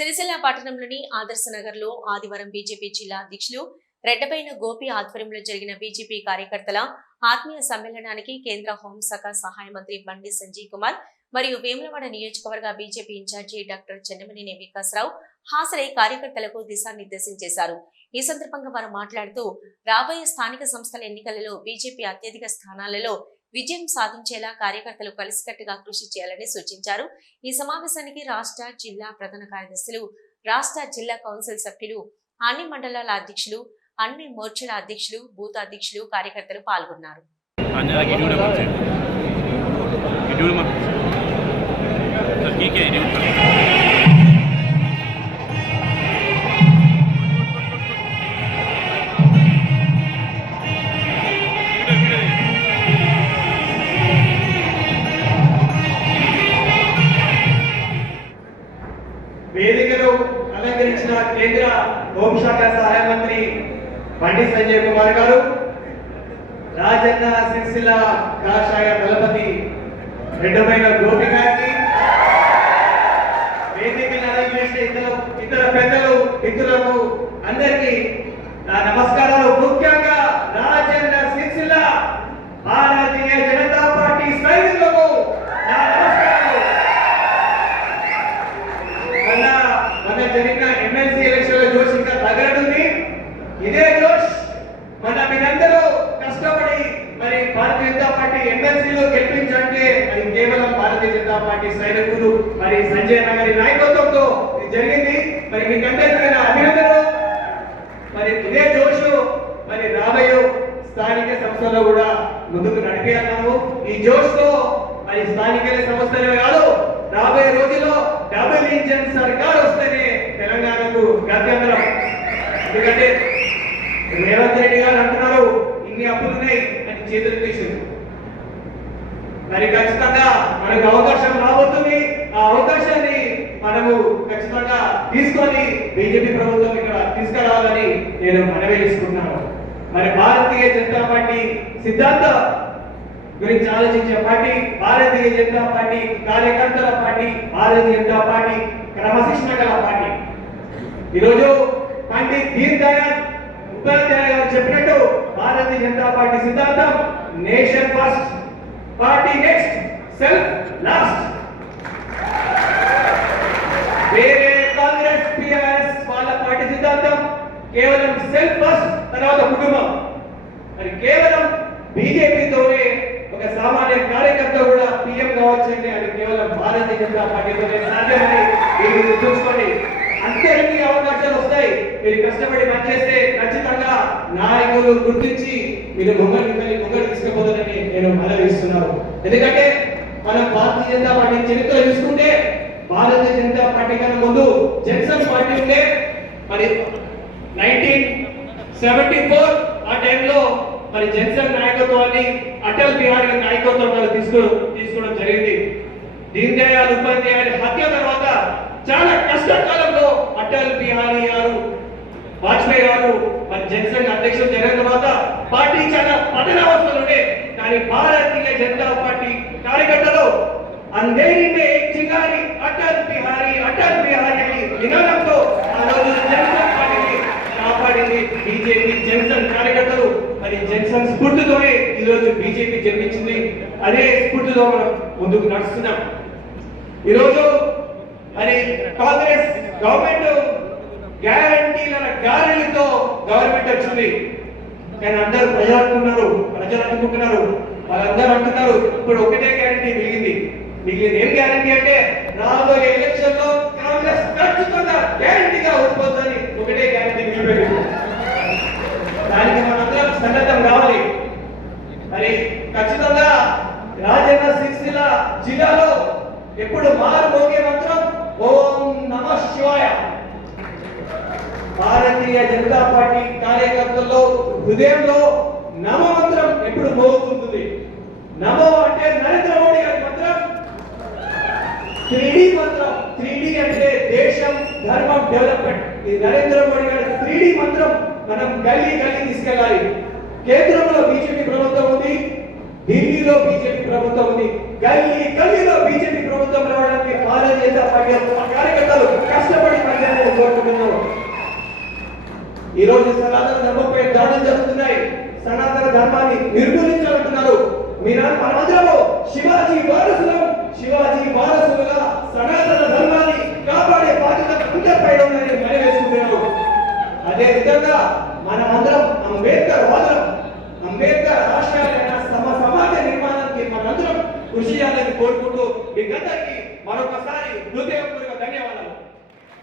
సిరిసిల్ల పట్టణంలోని ఆదర్శ నగర్లో ఆదివారం బీజేపీ జిల్లా అధ్యక్షులు రెడ్డపైన గోపి ఆధ్వర్యంలో జరిగిన బీజేపీ కార్యకర్తల ఆత్మీయ సమ్మేళనానికి కేంద్ర హోంశాఖ సహాయ మంత్రి బండి సంజయ్ కుమార్ మరియు వేములవాడ నియోజకవర్గ BJP incharge doctor Chennamaneni Vikas Rao హాజరై కార్యకర్తలకు దిశానిర్దేశం చేశారు. ఈ సందర్భంగా వారు మాట్లాడుతూ రాబోయే స్థానిక సంస్థల ఎన్నికలలో బీజేపీ అత్యధిక స్థానాలలో విజయం సాధించేలా కార్యకర్తలు కలిసికట్టుగా కృషి చేయాలని సూచించారు. ఈ సమావేశానికి రాష్ట్ర జిల్లా ప్రధాన కార్యదర్శులు రాష్ట్ర జిల్లా కౌన్సిల్ సభ్యులు అన్ని మండలాల అధ్యక్షులు అన్ని మోర్చల అధ్యక్షులు బూత్ అధ్యక్షులు కార్యకర్తలు పాల్గొన్నారు. కేంద్ర హోంశాఖ సహాయ మంత్రి బండి సంజయ్ కుమార్ గారు రాజన్న సిరిసిల్ల కాషాయ దళపతి రెండమైన గోపి గారికి వేదికను అలంకరించిన ఇతర ఇతర పెద్దలు మిత్రులకు అందరికీ నా నమస్కారాలు ముఖ్యంగా రాజన్న సిరిసిల్ల భారతీయ జనతా పార్టీ సైనికులకు నా నమస్కారాలు మొన్న మొన్న జరిగిన ఎమ్మెల్సీ ఎలక్షన్లో జోష్ ఇంకా తగ్గనుంది ఇదే జోష్ మన మీరందరూ కష్టపడి మరి భారతీయ జనతా పార్టీ ఎమ్మెల్సీలో గెలిపించంటే అది కేవలం భారతీయ జనతా పార్టీ మరి సంజయ్ అన్న గారి నాయకత్వంతో జరిగింది. మరి మీకందరికీ నా అభినందనలు. మరి ఇదే జోషు మరి రాబోయే స్థానిక సంస్థలో కూడా ముందుకు నడిపేయాలి మనము ఈ జోష్తో మరి స్థానిక సంస్థలే కాదు రాబోయే రోజుల్లో డబుల్ ఇంజన్ సర్కార్ వస్తేనే తెలంగాణకు గత్యంతరం ఎందుకంటే రేవంత్ రెడ్డి గారు అంటున్నారు ఇన్ని అప్పులున్నాయి అని చేతులు తీసింది. మరి ఖచ్చితంగా మనకు అవకాశం రాబోతుంది. ఆ అవకాశాన్ని మనము ఖచ్చితంగా తీసుకొని బీజేపీ ప్రభుత్వం ఇక్కడ తీసుకురావాలని నేను మనవి చేసుకున్నాను మరి భారతీయ జనతా పార్టీ సిద్ధాంత గురించి ఆలోచించే పార్టీ భారతీయ జనతా పార్టీ కార్యకర్తల పార్టీ భారతీయ జనతా పార్టీ క్రమశిక్షణ గల పార్టీ. ఈరోజు పండిత్ దీన్ దయాళ్ ఉపాధ్యాయ గారు చెప్పినట్టు భారతీయ జనతా పార్టీ సిద్ధాంతం nation first. Party next self last వేరే కాంగ్రెస్ టిఆర్ఎస్ వాళ్ళ పార్టీ సిద్ధాంతం కేవలం సెల్ఫ్ ఫస్ట్ తర్వాత కుటుంబం. మరి కేవలం బీజేపీతోనే ఒక సామాన్య కార్యకర్త కూడా పీఎం కావచ్చండి. అది కేవలం భారతీయ జనతా పార్టీతోనే సాధ్యమని మీరు గుర్తుంచుకోండి అందరికీ అవకాశాలు వస్తాయి. మీరు కష్టపడి పనిచేస్తే ఖచ్చితంగా నాయకులు గుర్తించి మీరు ముంగడి మిమ్మల్ని ముంగడి తీసుకుపోతారని నేను మనవిస్తున్నాను ఎందుకంటే మనం భారతీయ జనతా పార్టీ చరిత్ర చూసుకుంటే భారతీయ జనతా పార్టీ కన్నా ముందు జనసన్ పార్టీ ఉండే. మరి నైన్టీన్ సెవెంటీ ఫోర్ ఆ టైంలో మరి జనసన్ నాయకత్వాన్ని అటల్ బిహారీ నాయకత్వం మనం తీసుకో తీసుకోవడం జరిగింది. దీన్ దయాళ్ ఉపాధ్యాయుడి హత్య తర్వాత చాలా కష్టకాలంలో అటల్ బిహారీ గారు వాజ్పేయి గారు మరి జన్సన్ అధ్యక్షులు జరిగిన తర్వాత పార్టీ చాలా పతనావస్థలు ఉండే కానీ భారతీయ జనతా పార్టీ కార్యకర్తలు అందేరి చిగారి అటల్ బిహారీ అటల్ బిహారీ అని నినాదంతో ఆ రోజు జనసంఘ పార్టీని కాపాడింది బీజేపీ జనసంఘ్ కార్యకర్తలు. మరి జనసంఘ్ స్ఫూర్తితోనే ఈ రోజు బీజేపీ జన్మించింది. అదే స్ఫూర్తితో మనం ముందుకు నడుస్తున్నాం. ఈరోజు మరి కాంగ్రెస్ గవర్నమెంట్ గ్యారంటీల గ్యారంటీతో గవర్నమెంట్ వచ్చింది. కానీ అందరూ ప్రజలు అనుకున్నారు ప్రజలు అనుకుంటున్నారు వాళ్ళందరూ అంటున్నారు ఇప్పుడు ఒకటే గ్యారంటీ మిగిలింది. మిగిలింది ఏం గ్యారంటీ అంటే రాబోయే ఎలక్షన్లో కాంగ్రెస్ ఖచ్చితంగా గ్యారంటీగా ఓడిపోతుందని ఒకటే గ్యారంటీ మిగిలిపోయింది దానికి మనందరం సన్నద్ధం కావాలి. మరి ఖచ్చితంగా రాజన్న సిరిసిల్ల జిల్లాలో ఎప్పుడు మారు మోగే మంత్రం ఓం నమ శివాయ. భారతీయ జనతా పార్టీ కార్యకర్తల్లో హృదయంలో నమ మంత్రం ఎప్పుడు మోగుతుంటుంది నమో అంటే నరేంద్ర మోడీ గారి మంత్రం? త్రీడీ మంత్రం. త్రీడీ అంటే దేశం ధర్మం డెవలప్మెంట్. ఈ నరేంద్ర మోడీ గారి త్రీడీ మంత్రం మనం గల్లీ గల్లీ తీసుకెళ్ళాలి. కేంద్రంలో బీజేపీ ప్రభుత్వం ఉంది ఢిల్లీలో బీజేపీ ప్రభుత్వం ఉంది. గల్లీ గల్లీలో బీజేపీ ప్రభుత్వం రావడానికి భారతీయ జనతా పార్టీ కార్యకర్తలు కష్టపడి పని ఈ రోజు సనాతన ధర్మంపై దానం జరుగుతున్నాయి. సనాతన ధర్మాన్ని నిర్మూలించాలంటున్నారు. మీరా మనమందరము శివాజీ వారసులం. శివాజీ వారసులుగా సనాతన ధర్మాన్ని కాపాడే బాధ్యత అందరిపై ఉందని మరి వేసుకుంటున్నారు అదే విధంగా మనమందరం అంబేద్కర్ వాదనం అంబేద్కర్ ఆశయాలైన సమ సమాజ నిర్మాణానికి మనందరం కృషి చేయాలని కోరుకుంటూ మీ గంటకి